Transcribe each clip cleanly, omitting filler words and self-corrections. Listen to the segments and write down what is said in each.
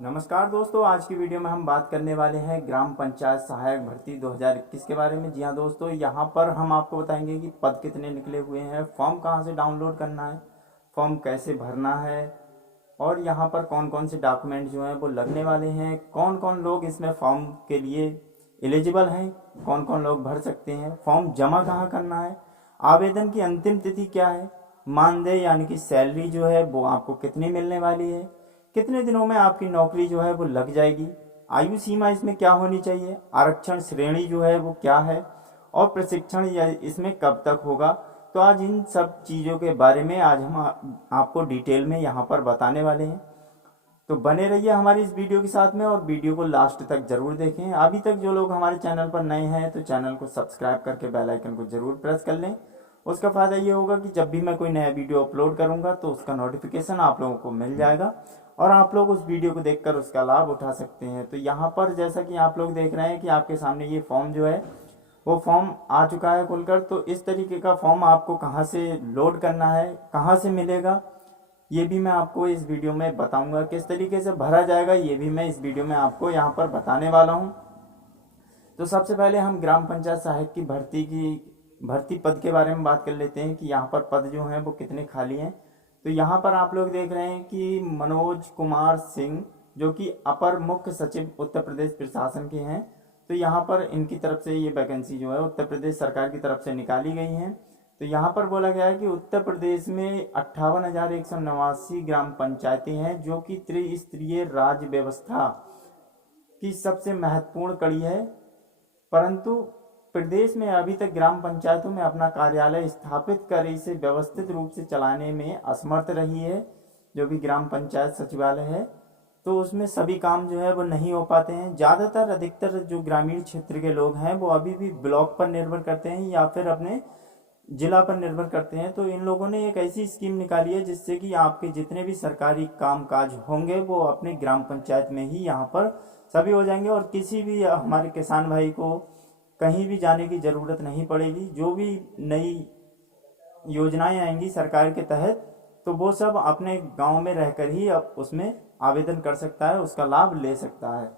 नमस्कार दोस्तों, आज की वीडियो में हम बात करने वाले हैं ग्राम पंचायत सहायक भर्ती 2021 के बारे में। जी हाँ दोस्तों, यहाँ पर हम आपको बताएंगे कि पद कितने निकले हुए हैं, फॉर्म कहाँ से डाउनलोड करना है, फॉर्म कैसे भरना है और यहाँ पर कौन कौन से डॉक्यूमेंट जो हैं वो लगने वाले हैं, कौन कौन लोग इसमें फॉर्म के लिए एलिजिबल हैं, कौन कौन लोग भर सकते हैं, फॉर्म जमा कहाँ करना है, आवेदन की अंतिम तिथि क्या है, मानदेय यानी कि सैलरी जो है वो आपको कितनी मिलने वाली है, कितने दिनों में आपकी नौकरी जो है वो लग जाएगी, आयु सीमा इसमें क्या होनी चाहिए, आरक्षण श्रेणी जो है वो क्या है और प्रशिक्षण या इसमें कब तक होगा। तो आज इन सब चीज़ों के बारे में आज हम आपको डिटेल में यहाँ पर बताने वाले हैं। तो बने रहिए हमारी इस वीडियो के साथ में और वीडियो को लास्ट तक जरूर देखें। अभी तक जो लोग हमारे चैनल पर नए हैं तो चैनल को सब्सक्राइब करके बेल आइकन को जरूर प्रेस कर लें। उसका फ़ायदा ये होगा कि जब भी मैं कोई नया वीडियो अपलोड करूंगा तो उसका नोटिफिकेशन आप लोगों को मिल जाएगा और आप लोग उस वीडियो को देखकर उसका लाभ उठा सकते हैं। तो यहाँ पर जैसा कि आप लोग देख रहे हैं कि आपके सामने ये फॉर्म जो है वो फॉर्म आ चुका है खुलकर। तो इस तरीके का फॉर्म आपको कहाँ से लोड करना है, कहाँ से मिलेगा, ये भी मैं आपको इस वीडियो में बताऊंगा। किस तरीके से भरा जाएगा ये भी मैं इस वीडियो में आपको यहाँ पर बताने वाला हूँ। तो सबसे पहले हम ग्राम पंचायत सहायक की भर्ती पद के बारे में बात कर लेते हैं कि यहाँ पर पद जो हैं वो कितने खाली हैं। तो यहाँ पर आप लोग देख रहे हैं कि मनोज कुमार सिंह जो कि अपर मुख्य सचिव उत्तर प्रदेश प्रशासन के हैं। तो यहाँ पर इनकी तरफ से ये वैकेंसी जो है उत्तर प्रदेश सरकार की तरफ से निकाली गई हैं। तो यहाँ पर बोला गया है कि उत्तर प्रदेश में 58,189 ग्राम पंचायतें हैं जो कि त्रिस्तरीय राज्य व्यवस्था की सबसे महत्वपूर्ण कड़ी है, परंतु प्रदेश में अभी तक ग्राम पंचायतों में अपना कार्यालय स्थापित कर इसे व्यवस्थित रूप से चलाने में असमर्थ रही है। जो भी ग्राम पंचायत सचिवालय है तो उसमें सभी काम जो है वो नहीं हो पाते हैं। ज़्यादातर अधिकतर जो ग्रामीण क्षेत्र के लोग हैं वो अभी भी ब्लॉक पर निर्भर करते हैं या फिर अपने जिला पर निर्भर करते हैं। तो इन लोगों ने एक ऐसी स्कीम निकाली है जिससे कि आपके जितने भी सरकारी कामकाज होंगे वो अपने ग्राम पंचायत में ही यहाँ पर सभी हो जाएंगे और किसी भी हमारे किसान भाई को कहीं भी जाने की ज़रूरत नहीं पड़ेगी। जो भी नई योजनाएं आएंगी सरकार के तहत तो वो सब अपने गांव में रहकर ही अब उसमें आवेदन कर सकता है, उसका लाभ ले सकता है।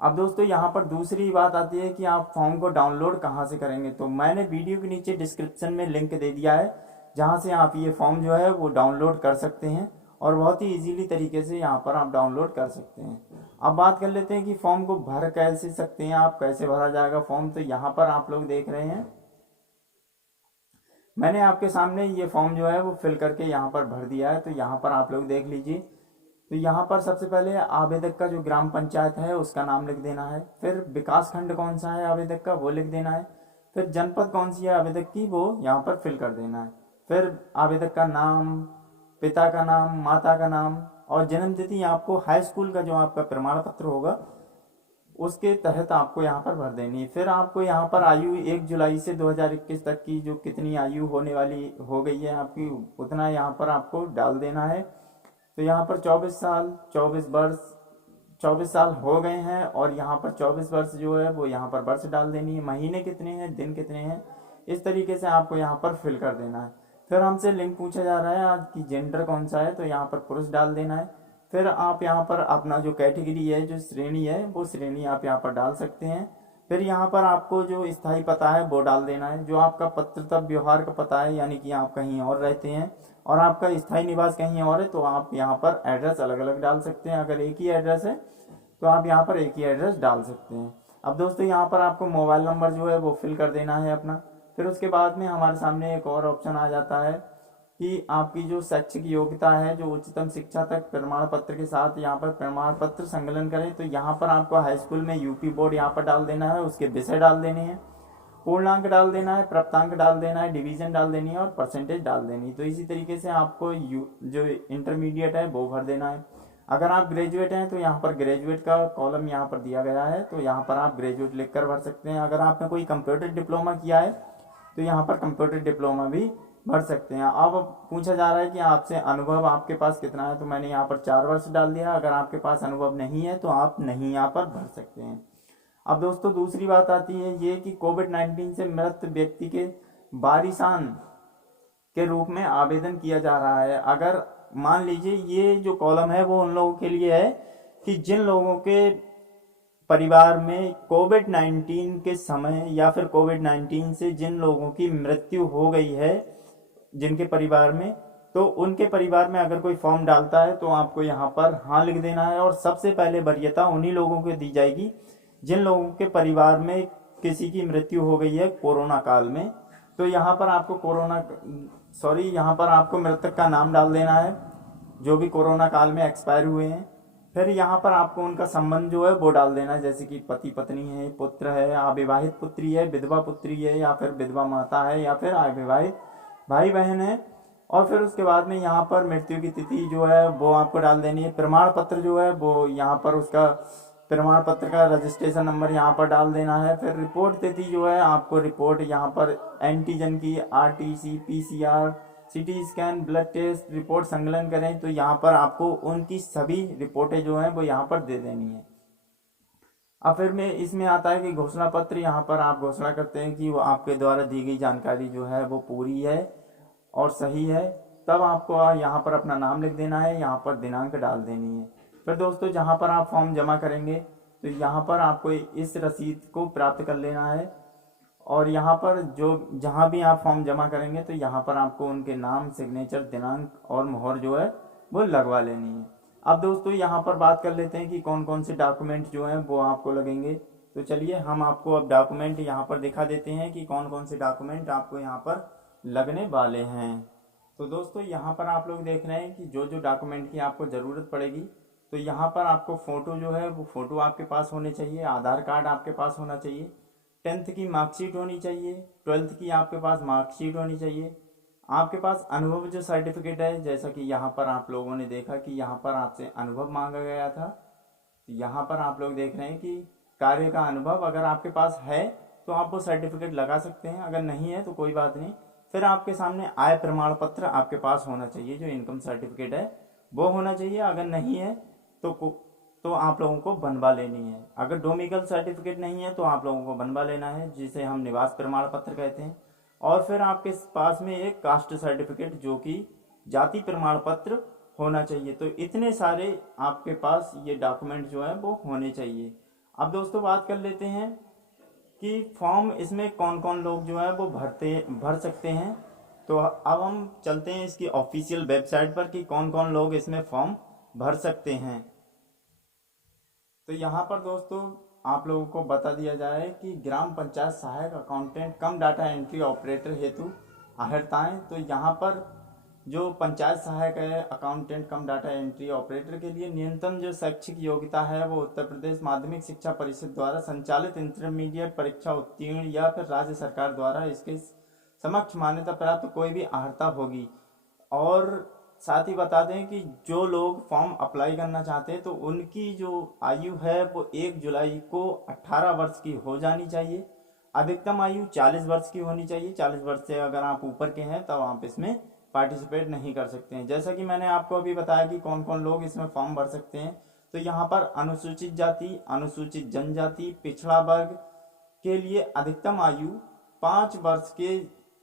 अब दोस्तों यहाँ पर दूसरी बात आती है कि आप फॉर्म को डाउनलोड कहाँ से करेंगे। तो मैंने वीडियो के नीचे डिस्क्रिप्शन में लिंक दे दिया है जहाँ से आप ये फॉर्म जो है वो डाउनलोड कर सकते हैं और बहुत ही इजीली तरीके से यहाँ पर आप डाउनलोड कर सकते हैं। अब बात कर लेते हैं कि फॉर्म को भर कैसे सकते हैं, आप कैसे भरा जाएगा फॉर्म। तो यहाँ पर आप लोग देख रहे हैं मैंने आपके सामने ये फॉर्म जो है वो फिल करके यहाँ पर भर दिया है। तो यहाँ पर आप लोग देख लीजिए। तो यहाँ पर सबसे पहले आवेदक का जो ग्राम पंचायत है उसका नाम लिख देना है, फिर विकास खंड कौन सा है आवेदक का वो लिख देना है, फिर जनपद कौन सी है आवेदक की वो यहाँ पर फिल कर देना है, फिर आवेदक का नाम, पिता का नाम, माता का नाम और जन्म तिथि आपको हाई स्कूल का जो आपका प्रमाण पत्र होगा उसके तहत आपको यहाँ पर भर देनी है। फिर आपको यहाँ पर आयु 1 जुलाई से 2021 तक की जो कितनी आयु होने वाली हो गई है आपकी उतना यहाँ पर आपको डाल देना है। तो यहाँ पर 24 साल हो गए हैं और यहाँ पर 24 वर्ष जो है वो यहाँ पर वर्ष डाल देनी है, महीने कितने हैं, दिन कितने हैं, इस तरीके से आपको यहाँ पर फिल कर देना है। फिर हमसे लिंग पूछा जा रहा है आज की जेंडर कौन सा है, तो यहाँ पर पुरुष डाल देना है। फिर आप यहाँ पर अपना जो कैटेगरी है, जो श्रेणी है, वो श्रेणी आप यहाँ पर डाल सकते हैं। फिर यहाँ पर आपको जो स्थायी पता है वो डाल देना है। जो आपका पत्रता व्यवहार का पता है यानी कि आप कहीं और रहते हैं और आपका स्थायी निवास कहीं और है तो आप यहाँ पर एड्रेस अलग अलग डाल सकते हैं। अगर एक ही एड्रेस है तो आप यहाँ पर एक ही एड्रेस डाल सकते हैं। अब दोस्तों यहाँ पर आपको मोबाइल नंबर जो है वो फिल कर देना है अपना। फिर उसके बाद में हमारे सामने एक और ऑप्शन आ जाता है कि आपकी जो शैक्षिक योग्यता है, जो उच्चतम शिक्षा तक प्रमाण पत्र के साथ यहाँ पर प्रमाण पत्र संकलन करें। तो यहाँ पर आपको हाई स्कूल में यूपी बोर्ड यहाँ पर डाल देना है, उसके विषय डाल देने हैं, पूर्णांक डाल देना है, प्राप्तांक डाल देना है, डिवीजन डाल देनी है और परसेंटेज डाल देनी है। तो इसी तरीके से आपको जो इंटरमीडिएट है वो भर देना है। अगर आप ग्रेजुएट हैं तो यहाँ पर ग्रेजुएट का कॉलम यहाँ पर दिया गया है तो यहाँ पर आप ग्रेजुएट लिखकर भर सकते हैं। अगर आपने कोई कंप्यूटर डिप्लोमा किया है तो यहाँ पर कंप्यूटर डिप्लोमा भी भर सकते हैं। अब पूछा जा रहा है कि आपसे अनुभव आपके पास कितना है, तो मैंने यहाँ पर 4 वर्ष डाल दिया। अगर आपके पास अनुभव नहीं है तो आप नहीं यहाँ पर भर सकते हैं। अब दोस्तों दूसरी बात आती है ये कि कोविड-19 से मृत व्यक्ति के वारिसान के रूप में आवेदन किया जा रहा है। अगर मान लीजिए ये जो कॉलम है वो उन लोगों के लिए है कि जिन लोगों के परिवार में कोविड-19 के समय या फिर कोविड-19 से जिन लोगों की मृत्यु हो गई है जिनके परिवार में, तो उनके परिवार में अगर कोई फॉर्म डालता है तो आपको यहाँ पर हाँ लिख देना है। और सबसे पहले वरीयता उन्हीं लोगों को दी जाएगी जिन लोगों के परिवार में किसी की मृत्यु हो गई है कोरोना काल में। तो यहाँ पर आपको यहाँ पर आपको मृतक का नाम डाल देना है जो भी कोरोना काल में एक्सपायर हुए हैं। फिर यहाँ पर आपको उनका संबंध जो है वो डाल देना है, जैसे कि पति पत्नी है, पुत्र है, अविवाहित पुत्री है, विधवा पुत्री है, या फिर विधवा माता है, या फिर अविवाहित भाई बहन है। और फिर उसके बाद में यहाँ पर मृत्यु की तिथि जो है वो आपको डाल देनी है। प्रमाण पत्र जो है वो यहाँ पर उसका प्रमाण पत्र का रजिस्ट्रेशन नंबर यहाँ पर डाल देना है। फिर रिपोर्ट तिथि जो है आपको रिपोर्ट यहाँ पर एंटीजन की, RTC, PCR, CT scan, blood test report संकलन करें तो यहाँ पर आपको उनकी सभी रिपोर्टें जो हैं वो यहाँ पर दे देनी है। अब फिर में इसमें आता है कि घोषणा पत्र, यहाँ पर आप घोषणा करते हैं कि वो आपके द्वारा दी गई जानकारी जो है वो पूरी है और सही है। तब आपको यहाँ पर अपना नाम लिख देना है, यहाँ पर दिनांक डाल देनी है। फिर दोस्तों जहाँ पर आप फॉर्म जमा करेंगे तो यहाँ पर आपको इस रसीद को प्राप्त कर लेना है। और यहाँ पर जहाँ भी आप फॉर्म जमा करेंगे तो यहाँ पर आपको उनके नाम, सिग्नेचर, दिनांक और मोहर जो है वो लगवा लेनी है। अब दोस्तों यहाँ पर बात कर लेते हैं कि कौन कौन से डॉक्यूमेंट जो हैं वो आपको लगेंगे। तो चलिए हम आपको अब डॉक्यूमेंट यहाँ पर दिखा देते हैं कि कौन कौन से डॉक्यूमेंट आपको यहाँ पर लगने वाले हैं। तो दोस्तों यहाँ पर आप लोग देख रहे हैं कि जो जो डॉक्यूमेंट की आपको ज़रूरत पड़ेगी, तो यहाँ पर आपको फ़ोटो जो है वो फ़ोटो आपके पास होने चाहिए, आधार कार्ड आपके पास होना चाहिए, 10th की मार्कशीट होनी चाहिए, 12th की आपके पास मार्कशीट होनी चाहिए, आपके पास अनुभव जो सर्टिफिकेट है, जैसा कि यहाँ पर आप लोगों ने देखा कि यहाँ पर आपसे अनुभव मांगा गया था। यहाँ पर आप लोग देख रहे हैं कि कार्य का अनुभव अगर आपके पास है तो आप वो सर्टिफिकेट लगा सकते हैं, अगर नहीं है तो कोई बात नहीं। फिर आपके सामने आय प्रमाण पत्र आपके पास होना चाहिए, जो इनकम सर्टिफिकेट है वो होना चाहिए। अगर नहीं है तो आप लोगों को बनवा लेनी है। अगर डोमिकल सर्टिफिकेट नहीं है तो आप लोगों को बनवा लेना है, जिसे हम निवास प्रमाण पत्र कहते हैं। और फिर आपके पास में एक कास्ट सर्टिफिकेट जो कि जाति प्रमाण पत्र होना चाहिए। तो इतने सारे आपके पास ये डॉक्यूमेंट जो है वो होने चाहिए। अब दोस्तों बात कर लेते हैं कि फॉर्म इसमें कौन कौन लोग जो है वो भर सकते हैं। तो अब हम चलते हैं इसकी ऑफिशियल वेबसाइट पर कि कौन कौन लोग इसमें फॉर्म भर सकते हैं। तो यहाँ पर दोस्तों आप लोगों को बता दिया जाए कि ग्राम पंचायत सहायक अकाउंटेंट कम डाटा एंट्री ऑपरेटर हेतु अर्हताएं। तो यहाँ पर जो पंचायत सहायक है, अकाउंटेंट कम डाटा एंट्री ऑपरेटर के लिए न्यूनतम जो शैक्षिक योग्यता है वो उत्तर प्रदेश माध्यमिक शिक्षा परिषद द्वारा संचालित इंटरमीडिएट परीक्षा उत्तीर्ण या फिर राज्य सरकार द्वारा इसके समक्ष मान्यता प्राप्त कोई भी अर्हता होगी। और साथ ही बता दें कि जो लोग फॉर्म अप्लाई करना चाहते हैं तो उनकी जो आयु है वो 1 जुलाई को 18 वर्ष की हो जानी चाहिए। अधिकतम आयु 40 वर्ष की होनी चाहिए। 40 वर्ष से अगर आप ऊपर के हैं तब आप इसमें पार्टिसिपेट नहीं कर सकते हैं। जैसा कि मैंने आपको अभी बताया कि कौन कौन लोग इसमें फॉर्म भर सकते हैं, तो यहाँ पर अनुसूचित जाति, अनुसूचित जनजाति, पिछड़ा वर्ग के लिए अधिकतम आयु 5 वर्ष के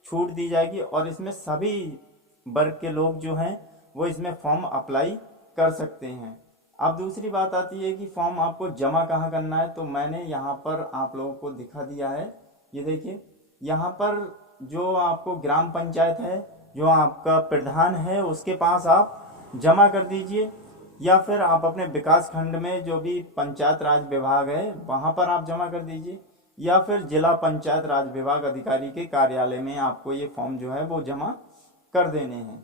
छूट दी जाएगी और इसमें सभी वर्ग के लोग जो हैं वो इसमें फॉर्म अप्लाई कर सकते हैं। अब दूसरी बात आती है कि फॉर्म आपको जमा कहाँ करना है। तो मैंने यहाँ पर आप लोगों को दिखा दिया है, ये देखिए यहाँ पर जो आपको ग्राम पंचायत है, जो आपका प्रधान है उसके पास आप जमा कर दीजिए, या फिर आप अपने विकास खंड में जो भी पंचायत राज विभाग है वहाँ पर आप जमा कर दीजिए, या फिर जिला पंचायत राज विभाग अधिकारी के कार्यालय में आपको ये फॉर्म जो है वो जमा कर देने हैं।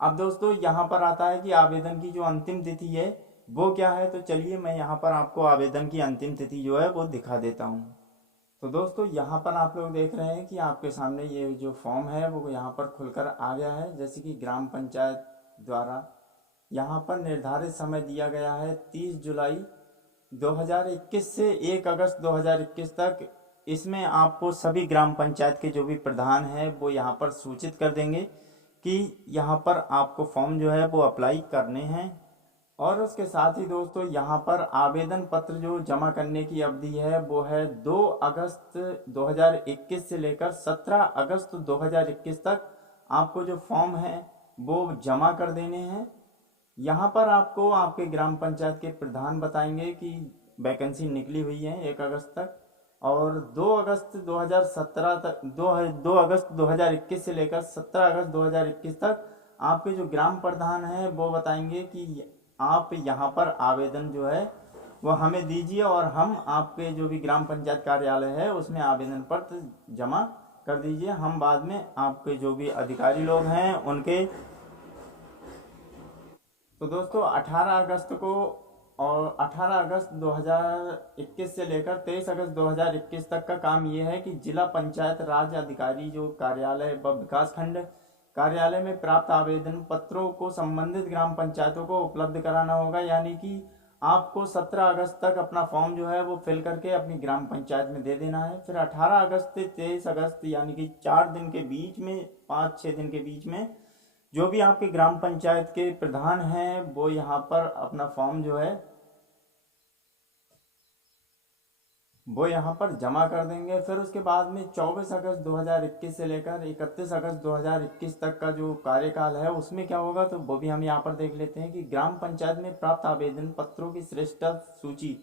अब दोस्तों यहाँ पर आता है कि आवेदन की जो अंतिम तिथि है वो क्या है। तो चलिए मैं यहाँ पर आपको आवेदन की अंतिम तिथि जो है वो दिखा देता हूँ। तो दोस्तों यहाँ पर आप लोग देख रहे हैं कि आपके सामने ये जो फॉर्म है वो यहाँ पर खुलकर आ गया है। जैसे कि ग्राम पंचायत द्वारा यहाँ पर निर्धारित समय दिया गया है 30 जुलाई 2021 से 1 अगस्त 2021 तक। इसमें आपको सभी ग्राम पंचायत के जो भी प्रधान हैं वो यहाँ पर सूचित कर देंगे कि यहाँ पर आपको फॉर्म जो है वो अप्लाई करने हैं। और उसके साथ ही दोस्तों यहाँ पर आवेदन पत्र जो जमा करने की अवधि है वो है 2 अगस्त 2021 से लेकर 17 अगस्त 2021 तक आपको जो फॉर्म है वो जमा कर देने हैं। यहाँ पर आपको आपके ग्राम पंचायत के प्रधान बताएंगे कि वैकेंसी निकली हुई है 1 अगस्त तक, और 2 अगस्त 2017 तक 2 अगस्त 2021 से लेकर 17 अगस्त 2021 तक आपके जो ग्राम प्रधान हैं वो बताएंगे कि आप यहाँ पर आवेदन जो है वो हमें दीजिए, और हम आपके जो भी ग्राम पंचायत कार्यालय है उसमें आवेदन पत्र जमा कर दीजिए। हम बाद में आपके जो भी अधिकारी लोग हैं उनके। तो दोस्तों 18 अगस्त को और 18 अगस्त 2021 से लेकर 23 अगस्त 2021 तक का काम ये है कि जिला पंचायत राज अधिकारी जो कार्यालय व विकास खंड कार्यालय में प्राप्त आवेदन पत्रों को संबंधित ग्राम पंचायतों को उपलब्ध कराना होगा। यानी कि आपको 17 अगस्त तक अपना फॉर्म जो है वो फिल करके अपनी ग्राम पंचायत में दे देना है। फिर 18 अगस्त से 23 अगस्त यानी कि 4 दिन के बीच में, 5-6 दिन के बीच में जो भी आपके ग्राम पंचायत के प्रधान हैं वो यहाँ पर अपना फॉर्म जो है वो यहाँ पर जमा कर देंगे। फिर उसके बाद में 24 अगस्त 2021 से लेकर 31 अगस्त 2021 तक का जो कार्यकाल है उसमें क्या होगा, तो वो भी हम यहाँ पर देख लेते हैं कि ग्राम पंचायत में प्राप्त आवेदन पत्रों की श्रेष्ठ सूची,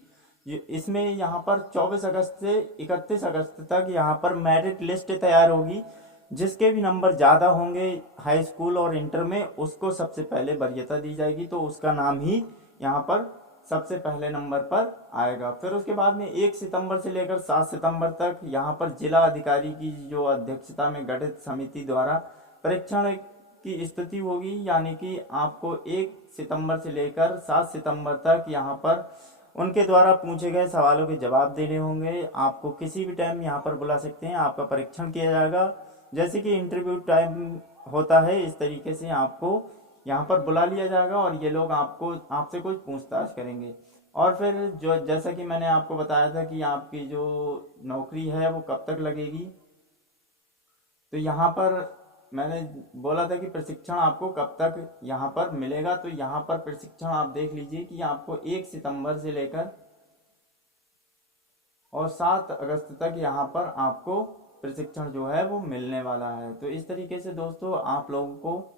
इसमें यहाँ पर 24 अगस्त से 31 अगस्त तक यहाँ पर मेरिट लिस्ट तैयार होगी। जिसके भी नंबर ज़्यादा होंगे हाई स्कूल और इंटर में उसको सबसे पहले वरीयता दी जाएगी, तो उसका नाम ही यहाँ पर सबसे पहले नंबर पर आएगा। फिर उसके बाद में 1 सितंबर से लेकर 7 सितंबर तक यहाँ पर जिला अधिकारी की जो अध्यक्षता में गठित समिति द्वारा परीक्षण की स्थिति होगी। यानी कि आपको 1 सितंबर से लेकर 7 सितंबर तक यहाँ पर उनके द्वारा पूछे गए सवालों के जवाब देने होंगे। आपको किसी भी टाइम यहाँ पर बुला सकते हैं, आपका परीक्षण किया जाएगा। जैसे कि इंटरव्यू टाइम होता है इस तरीके से आपको यहाँ पर बुला लिया जाएगा और ये लोग आपसे कुछ पूछताछ करेंगे। और फिर जो जैसा कि मैंने आपको बताया था कि आपकी जो नौकरी है वो कब तक लगेगी, तो यहाँ पर मैंने बोला था कि प्रशिक्षण आपको कब तक यहाँ पर मिलेगा। तो यहाँ पर प्रशिक्षण आप देख लीजिए कि आपको 1 सितंबर से लेकर और 7 अगस्त तक यहाँ पर आपको प्रशिक्षण जो है वो मिलने वाला है। तो इस तरीके से दोस्तों आप लोगों को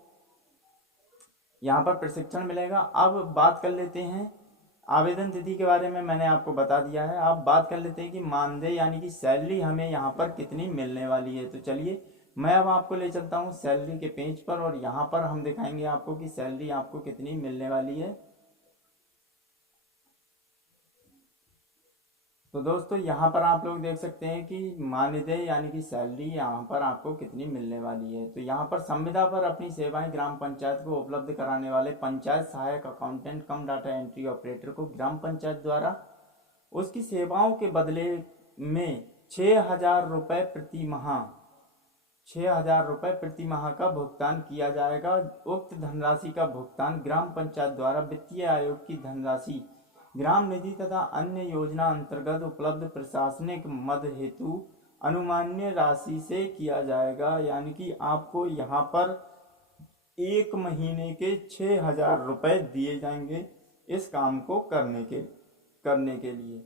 यहाँ पर प्रशिक्षण मिलेगा। अब बात कर लेते हैं आवेदन तिथि के बारे में, मैंने आपको बता दिया है। अब बात कर लेते हैं कि मानदेय यानी कि सैलरी हमें यहाँ पर कितनी मिलने वाली है। तो चलिए मैं अब आपको ले चलता हूँ सैलरी के पेज पर, और यहाँ पर हम दिखाएंगे आपको कि सैलरी आपको कितनी मिलने वाली है। तो दोस्तों यहाँ पर आप लोग देख सकते हैं कि मानदेय यानी कि सैलरी यहाँ पर आपको कितनी मिलने वाली है। तो यहाँ पर संविदा पर अपनी सेवाएं ग्राम पंचायत को उपलब्ध कराने वाले पंचायत सहायक अकाउंटेंट कम डाटा एंट्री ऑपरेटर को ग्राम पंचायत द्वारा उसकी सेवाओं के बदले में 6,000 रुपये प्रति माह 6,000 रुपये प्रति माह का भुगतान किया जाएगा। उक्त धनराशि का भुगतान ग्राम पंचायत द्वारा वित्तीय आयोग की धनराशि, ग्राम निधि तथा अन्य योजना अंतर्गत उपलब्ध प्रशासनिक मद हेतु अनुमान्य राशि से किया जाएगा। यानी कि आपको यहाँ पर 1 महीने के 6,000 रुपये दिए जाएंगे इस काम को करने के लिए।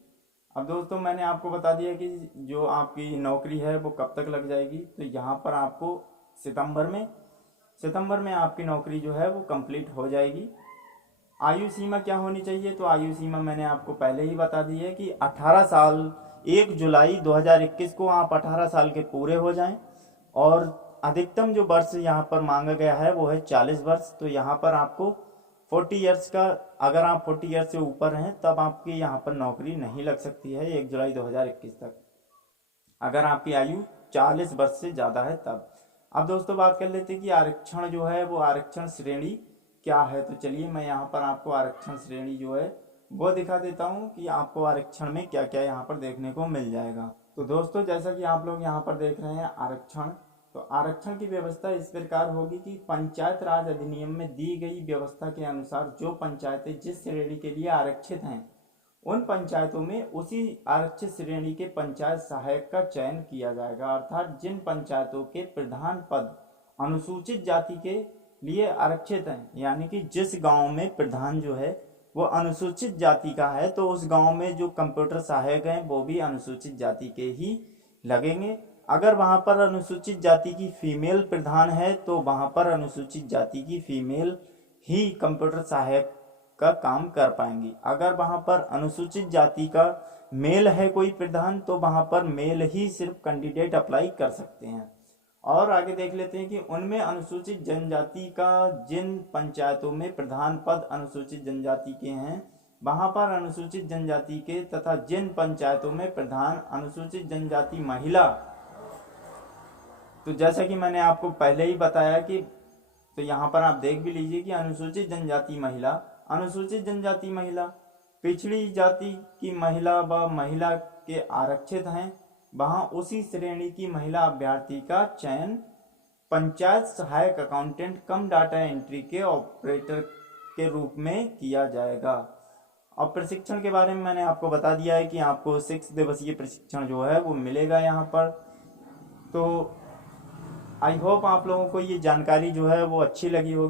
अब दोस्तों मैंने आपको बता दिया कि जो आपकी नौकरी है वो कब तक लग जाएगी। तो यहाँ पर आपको सितंबर में आपकी नौकरी जो है वो कंप्लीट हो जाएगी। आयु सीमा क्या होनी चाहिए, तो आयु सीमा मैंने आपको पहले ही बता दी है कि 18 साल 1 जुलाई 2021 को आप 18 साल के पूरे हो जाएं, और अधिकतम जो वर्ष यहाँ पर मांगा गया है वो है 40 वर्ष। तो यहाँ पर आपको 40 ईयर्स का, अगर आप 40 ईयर्स से ऊपर हैं तब आपकी यहाँ पर नौकरी नहीं लग सकती है 1 जुलाई 2021 तक, अगर आपकी आयु 40 वर्ष से ज़्यादा है तब। अब दोस्तों बात कर लेते हैं कि आरक्षण जो है वो आरक्षण श्रेणी क्या है। तो चलिए मैं यहाँ पर आपको आरक्षण श्रेणी जो है वो दिखा देता हूँ कि आपको आरक्षण में क्या क्या यहाँ पर देखने को मिल जाएगा। तो दोस्तों जैसा कि आप लोग यहाँ पर देख रहे हैं आरक्षण, तो आरक्षण की व्यवस्था इस प्रकार होगी कि पंचायत राज अधिनियम में दी गई व्यवस्था के अनुसार जो पंचायतें जिस श्रेणी के लिए आरक्षित हैं उन पंचायतों में उसी आरक्षित श्रेणी के पंचायत सहायक का चयन किया जाएगा। अर्थात जिन पंचायतों के प्रधान पद अनुसूचित जाति के लिए आरक्षित हैं, यानी कि जिस गांव में प्रधान जो है वो अनुसूचित जाति का है तो उस गांव में जो कंप्यूटर सहायक हैं वो भी अनुसूचित जाति के ही लगेंगे। अगर वहां पर अनुसूचित जाति की फीमेल प्रधान है तो वहां पर अनुसूचित जाति की फीमेल ही कंप्यूटर सहायक का काम कर पाएंगी। अगर वहां पर अनुसूचित जाति का मेल है कोई प्रधान, तो वहां पर मेल ही सिर्फ कैंडिडेट अप्लाई कर सकते हैं। और आगे देख लेते हैं कि उनमें अनुसूचित जनजाति का जिन पंचायतों में प्रधान पद अनुसूचित जनजाति के हैं, वहां पर अनुसूचित जनजाति के तथा जिन पंचायतों में प्रधान अनुसूचित जनजाति महिला, तो जैसा कि मैंने आपको पहले ही बताया कि, तो यहाँ पर आप देख भी लीजिए कि अनुसूचित जनजाति महिला, अनुसूचित जनजाति महिला पिछड़ी जाति की महिला व महिला के आरक्षित हैं, वहां उसी श्रेणी की महिला अभ्यर्थी का चयन पंचायत सहायक अकाउंटेंट कम डाटा एंट्री के ऑपरेटर के रूप में किया जाएगा। अब प्रशिक्षण के बारे में मैंने आपको बता दिया है कि आपको 6 दिवसीय प्रशिक्षण जो है वो मिलेगा यहाँ पर। तो आई होप आप लोगों को ये जानकारी जो है वो अच्छी लगी होगी।